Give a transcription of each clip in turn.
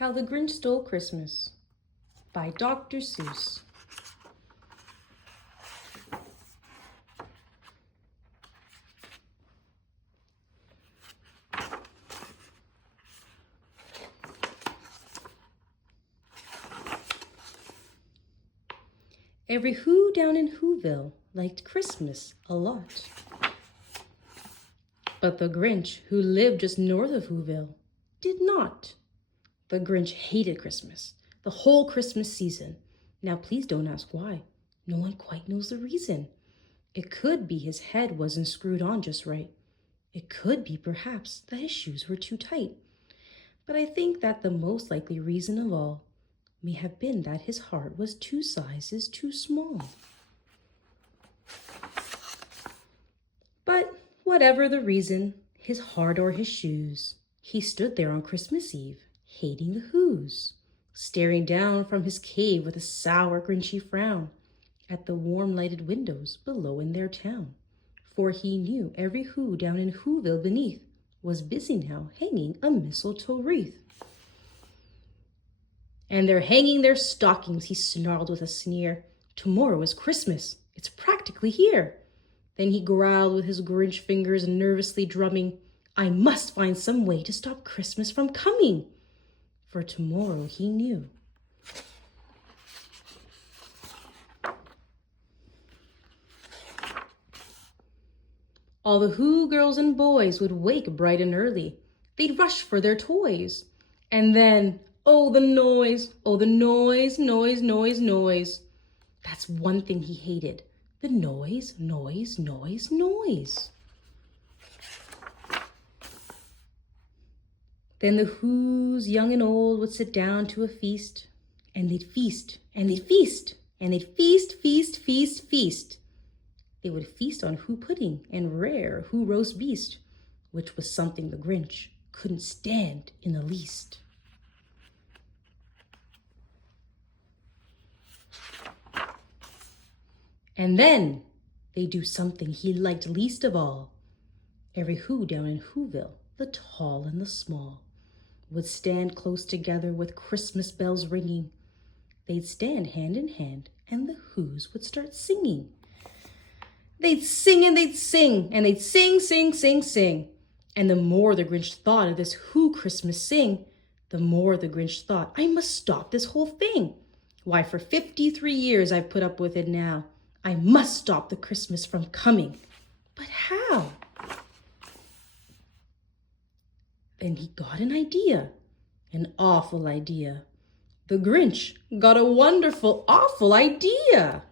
How the Grinch Stole Christmas by Dr. Seuss. Every Who down in Whoville liked Christmas a lot. But the Grinch, who lived just north of Whoville, did not. The Grinch hated Christmas, the whole Christmas season. Now please don't ask why. No one quite knows the reason. It could be his head wasn't screwed on just right. It could be perhaps that his shoes were too tight. But I think that the most likely reason of all may have been that his heart was 2 sizes too small. But whatever the reason, his heart or his shoes, he stood there on Christmas Eve, hating the Whos, staring down from his cave with a sour, grinchy frown at the warm lighted windows below in their town. For he knew every Who down in Whoville beneath was busy now hanging a mistletoe wreath. And they're hanging their stockings, he snarled with a sneer. Tomorrow is Christmas, it's practically here. Then he growled with his Grinch fingers nervously drumming, I must find some way to stop Christmas from coming. For tomorrow he knew. All the Who girls and boys would wake bright and early. They'd rush for their toys. And then, oh, the noise, noise, noise, noise. That's one thing he hated. The noise, noise, noise, noise. Then the Whos, young and old, would sit down to a feast. And they'd feast, and they'd feast, and they'd feast, feast, feast, feast. They would feast on Who pudding and rare Who roast beast, which was something the Grinch couldn't stand in the least. And then they do something he liked least of all. Every Who down in Whoville, the tall and the small, would stand close together with Christmas bells ringing. They'd stand hand in hand, and the Whos would start singing. They'd sing and they'd sing, and they'd sing, sing, sing, sing. And the more the Grinch thought of this Who Christmas sing, the more the Grinch thought, I must stop this whole thing. Why, for 53 years I've put up with it now. I must stop the Christmas from coming. But how? Then he got an idea, an awful idea. The Grinch got a wonderful, awful idea.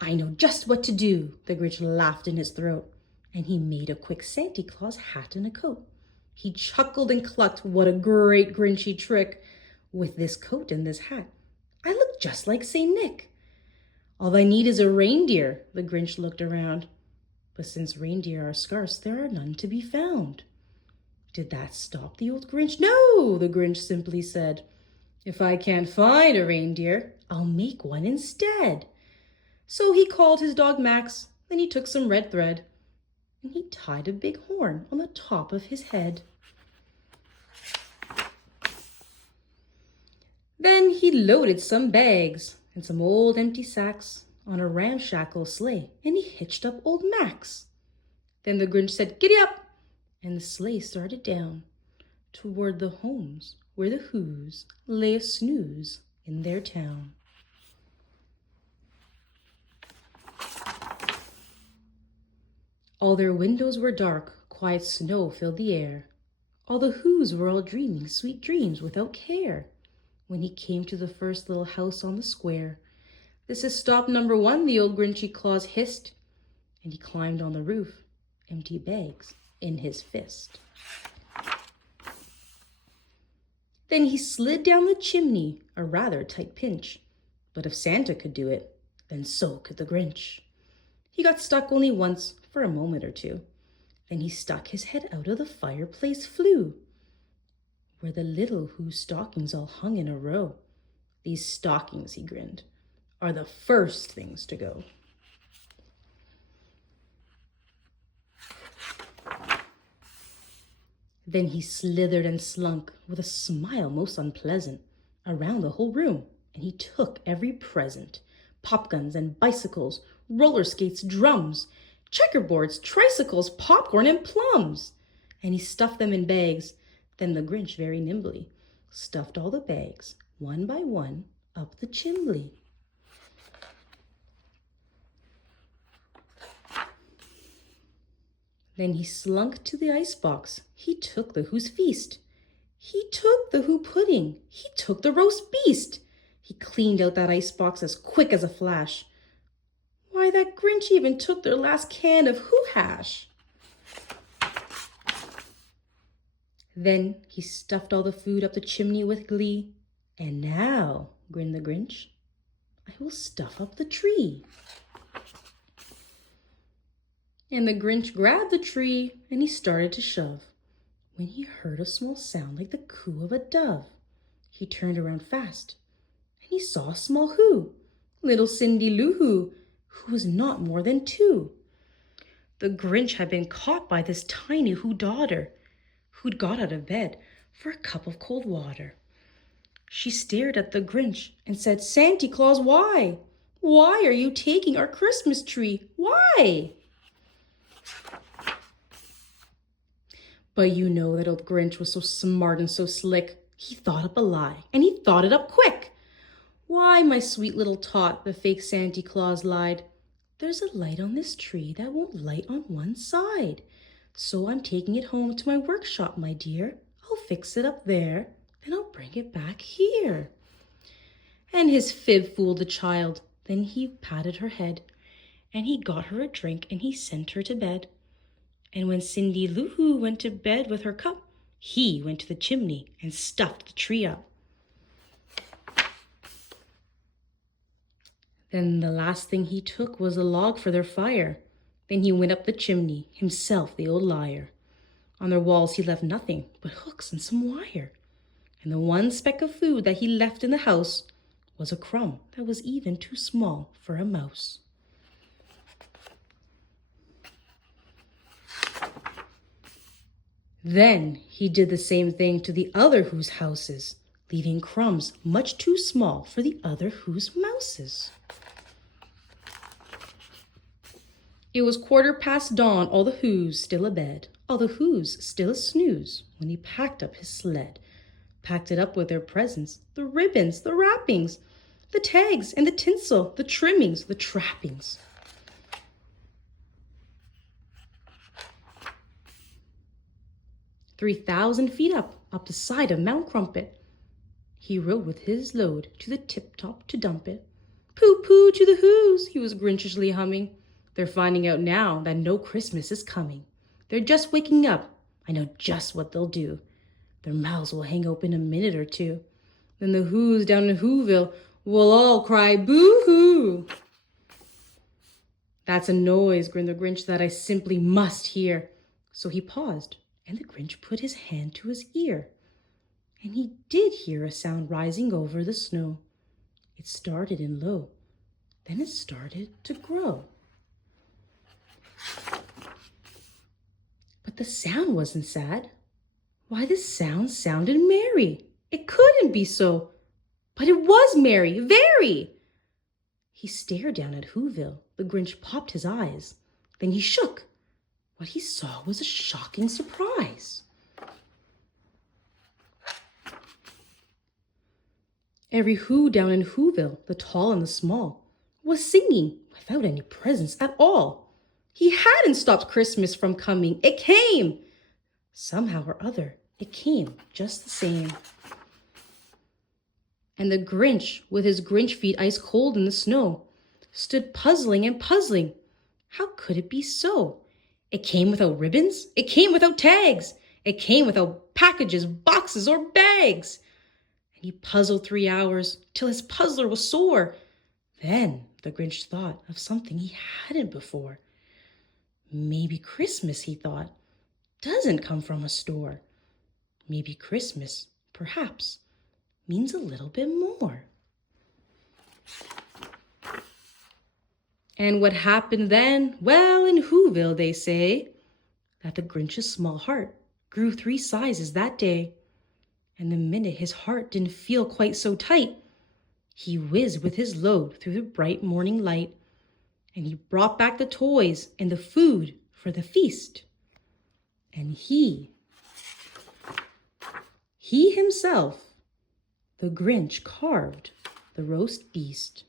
I know just what to do, the Grinch laughed in his throat, and he made a quick Santa Claus hat and a coat. He chuckled and clucked, what a great Grinchy trick. With this coat and this hat, I look just like Saint Nick. All I need is a reindeer, the Grinch looked around. But since reindeer are scarce, there are none to be found. Did that stop the old Grinch? No, the Grinch simply said. If I can't find a reindeer, I'll make one instead. So he called his dog Max, then he took some red thread, and he tied a big horn on the top of his head. Then he loaded some bags and some old empty sacks on a ramshackle sleigh, and he hitched up old Max. Then the Grinch said, giddy up, and the sleigh started down toward the homes where the Whos lay a snooze in their town. All their windows were dark, quiet snow filled the air. All the Whos were all dreaming sweet dreams without care. When he came to the first little house on the square, this is stop number 1, the old Grinchy Claus hissed, and he climbed on the roof, empty bags in his fist. Then he slid down the chimney, a rather tight pinch, but if Santa could do it, then so could the Grinch. He got stuck only once, for a moment or two. Then he stuck his head out of the fireplace flue, where the little Who stockings all hung in a row. These stockings, he grinned, are the first things to go. Then he slithered and slunk, with a smile most unpleasant, around the whole room, and he took every present: pop guns and bicycles, roller skates, drums, checkerboards, tricycles, popcorn, and plums. And he stuffed them in bags. Then the Grinch very nimbly stuffed all the bags, one by one, up the chimney. Then he slunk to the icebox. He took the Who's feast. He took the Who pudding. He took the roast beast. He cleaned out that icebox as quick as a flash. Why, that Grinch even took their last can of Who hash. Then he stuffed all the food up the chimney with glee. And now, grinned the Grinch, I will stuff up the tree. And the Grinch grabbed the tree and he started to shove, when he heard a small sound like the coo of a dove. He turned around fast and he saw a small Who, little Cindy Lou Who was not more than 2. The Grinch had been caught by this tiny Who daughter, who'd got out of bed for a cup of cold water. She stared at the Grinch and said, "Santa Claus, why? Why are you taking our Christmas tree? Why?" But you know that old Grinch was so smart and so slick. He thought up a lie, and he thought it up quick. "Why, my sweet little tot," the fake Santa Claus lied, "there's a light on this tree that won't light on one side. So I'm taking it home to my workshop, my dear. I'll fix it up there, then I'll bring it back here." And his fib fooled the child. Then he patted her head, and he got her a drink, and he sent her to bed. And when Cindy Lou Who went to bed with her cup, he went to the chimney and stuffed the tree up. Then the last thing he took was a log for their fire. Then he went up the chimney, himself the old liar. On their walls he left nothing but hooks and some wire. And the one speck of food that he left in the house was a crumb that was even too small for a mouse. Then he did the same thing to the other Who's houses, leaving crumbs much too small for the other Who's mouses. It was 1/4 dawn, all the Who's still abed, all the Who's still a snooze, when he packed up his sled. Packed it up with their presents, the ribbons, the wrappings, the tags and the tinsel, the trimmings, the trappings. 3,000 feet up the side of Mount Crumpet, he rode with his load to the tip-top to dump it. "Pooh-pooh to the Who's," he was grinchishly humming. "They're finding out now that no Christmas is coming. They're just waking up. I know just what they'll do. Their mouths will hang open a minute or two. Then the Who's down in Whoville will all cry boo-hoo." "That's a noise," grinned the Grinch, "that I simply must hear." So he paused, and the Grinch put his hand to his ear. And he did hear a sound rising over the snow. It started in low, then it started to grow. But the sound wasn't sad. Why, the sound sounded merry. It couldn't be so. But it was merry, very. He stared down at Whoville. The Grinch popped his eyes. Then he shook. What he saw was a shocking surprise. Every Who down in Whoville, the tall and the small, was singing without any presents at all. He hadn't stopped Christmas from coming. It came. Somehow or other, it came just the same. And the Grinch, with his Grinch feet ice cold in the snow, stood puzzling and puzzling. How could it be so? It came without ribbons. It came without tags. It came without packages, boxes, or bags. And he puzzled 3 hours till his puzzler was sore. Then the Grinch thought of something he hadn't before. Maybe Christmas, he thought, doesn't come from a store. Maybe Christmas, perhaps, means a little bit more. And what happened then? Well, in Whoville, they say that the Grinch's small heart grew 3 sizes that day. And the minute his heart didn't feel quite so tight, he whizzed with his load through the bright morning light, and he brought back the toys and the food for the feast. And he himself, the Grinch, carved the roast beast.